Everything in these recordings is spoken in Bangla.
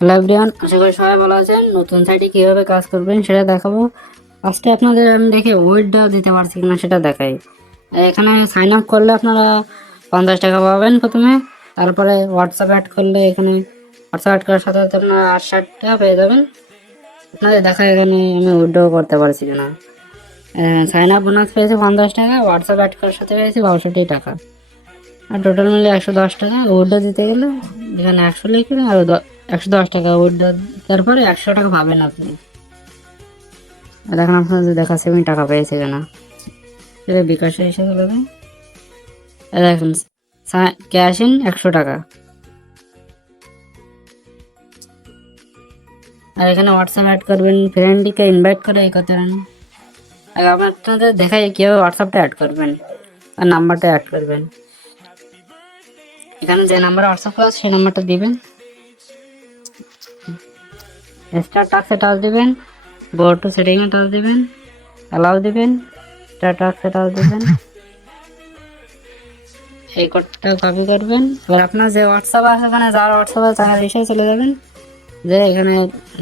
হ্যালো এভরিওয়ান, আশা করি সবাই ভালো আছেন। নতুন সাইটে কীভাবে কাজ করবেন সেটা দেখাবো। ফার্স্টে আপনাদের আমি দেখে ওয়েটটা দিতে পারছি কিনা সেটা দেখাই। এখানে সাইন আপ করলে আপনারা 50 টাকা পাবেন প্রথমে, তারপরে হোয়াটসঅ্যাপ অ্যাড করলে এখানে হোয়াটসঅ্যাপ অ্যাড করার সাথে সাথে আপনারা 60 টাকা পেয়ে যাবেন। আপনাদের দেখা এখানে আমি উইথড্র করতে পারছি কিনা। সাইন আপ বোনাস পেয়েছি 50 টাকা, হোয়াটসঅ্যাপ অ্যাড করার সাথে পেয়েছি 62 টাকা, আর টোটাল মিলে 110 টাকা। উইথড্র দিতে গেলে এখানে 100 লিখে আর 110 টাকা উইথড্র, তারপরে 100 টাকা পাবেন আপনি। আর এখন আপনার যদি দেখাচ্ছে আমি টাকা পেয়েছি কিনা, সেটা বিকাশে এসে চলে যাবে। দেখুন ক্যাশ ইন 100 টাকা। আর এখানে হোয়াটসঅ্যাপ অ্যাড করবেন, ফ্রেন্ডকে ইনভাইট করে এই করতে পারেন। আর আপনাদের দেখাই কীভাবে হোয়াটসঅ্যাপটা অ্যাড করবেন আর নাম্বারটা অ্যাড করবেন। এখানে যে নাম্বারে হোয়াটসঅ্যাপ করা সেই নাম্বারটা দিবেন, স্টার টাক্সে টাচ দিবেন, গো টু সেটিংয়ে টাচ দিবেন, অ্যালাউ দিবেন, স্টার টাক্সে টাচ দিবেন। এই কোডটা কপি করবেন। এবার আপনার যে হোয়াটসঅ্যাপ আছে ওখানে যার হোয়াটসঅ্যাপ আছে তার বিষয়ে চলে যাবেন, যে এখানে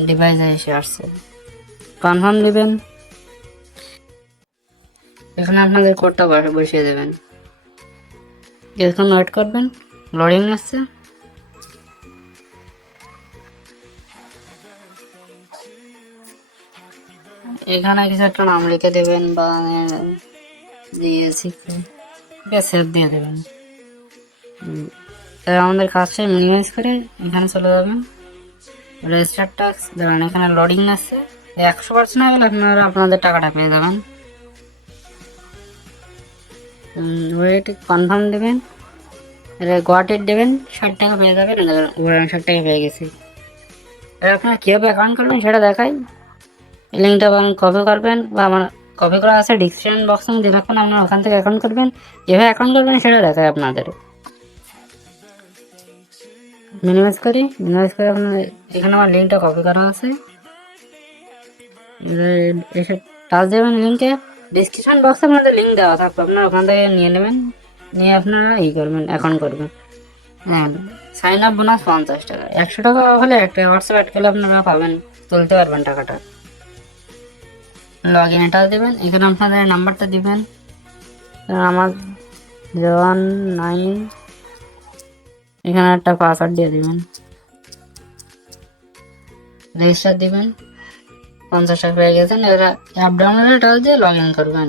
ডিভাইসে এসে আসছে কনফার্ম দিবেন। এখানে আপনাদের কোডটা বসিয়ে দেবেন, কিছুক্ষণ ওয়েট করবেন, লোডিং আসছে। এখানে কিছু একটা নাম লিখে দেবেন বা দিয়েছি সেভ দিয়ে দেবেন। আমাদের কাজটা মিনিমাইজ করে এখানে চলে যাবেন, রেজিস্টার টাস্ক দেবেন। এখানে লোডিং আসছে, 100% হয়ে গেলে আপনারা আপনাদের টাকাটা পেয়ে যাবেন। ওয়েট কনফার্ম দেবেন, গোয়াটেড দেবেন, 60 টাকা পেয়ে যাবেন। 60 টাকা পেয়ে গেছি। এবার আপনারা কীভাবে অ্যাকাউন্ট করবেন সেটা দেখাই। লিঙ্কটা কপি করবেন, বা আমার কপি করা আছে ডিসক্রিপশন বক্সে আমি দিয়ে রাখবেন, আপনারা ওখান থেকে অ্যাকাউন্ট করবেন। কীভাবে অ্যাকাউন্ট করবেন সেটা দেখায় আপনাদের। মিনিমাইজ করে আপনার এখানে আমার লিঙ্কটা কপি করা আছে, এসে টাচ দেবেন লিঙ্কে। ডিসক্রিপশন বক্সে আপনাদের লিঙ্ক দেওয়া থাকবে, আপনারা ওখান থেকে নিয়ে নেবেন, নিয়ে আপনারা করবেন, অ্যাকাউন্ট করবেন। হ্যাঁ, সাইন আপ বোনাস 50 টাকা, 100 টাকা হলে একটা হোয়াটসঅ্যাপ অ্যাড করলে আপনারা পাবেন, তুলতে পারবেন টাকাটা। লগ ইন টাচ দেবেন, এখানে আপনাদের নাম্বারটা দিবেন, আমার 019, এখানে একটা পাসওয়ার্ড দিয়ে দিবেন, রেজিস্টার দিবেন। 50 টাকা পেয়ে গেছেন। এরা অ্যাপ ডাউনলোডে টাচ দিয়ে লগ ইন করবেন।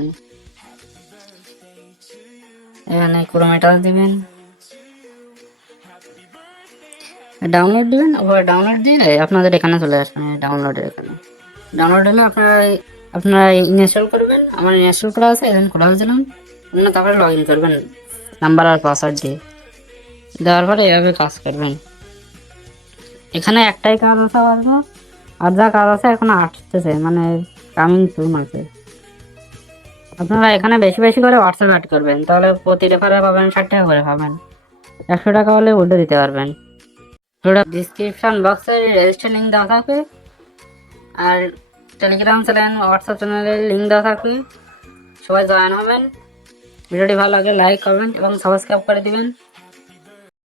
এখানে ক্রোমে টাচ দিবেন, ডাউনলোড দিবেন। ওপরে ডাউনলোড দিয়ে আপনাদের এখানে চলে আসবেন, ডাউনলোডের এখানে। ডাউনলোড হলে আপনারা ইনস্টল করবেন। আমার ইনস্টল করা আছে, এখন খোলা দিলাম। আপনারা তারপরে লগ ইন করবেন নাম্বার আর পাসওয়ার্ড দিয়ে, দেওয়ার পরে এভাবে কাজ করবেন। এখানে একটাই কাজ আছে আপাতত, আর যা কাজ আছে এখন আসতেছে, মানে কামিং সুন আছে। আপনারা এখানে বেশি বেশি করে হোয়াটসঅ্যাপ অ্যাড করবেন, তাহলে প্রতি রেফারে পাবেন 60 টাকা করে পাবেন। 100 টাকা হলে উঠে দিতে পারবেন। ওটা ডিসক্রিপশন বক্সে রেজিস্টার লিঙ্ক দেওয়া থাকবে, আর টেলিগ্রাম চ্যানেল, হোয়াটসঅ্যাপ চ্যানেলের লিঙ্ক দেওয়া থাকবে। সবাই জয়েন হবেন। ভিডিওটি ভালো লাগলে লাইক, কমেন্ট এবং সাবস্ক্রাইব করে দিবেন।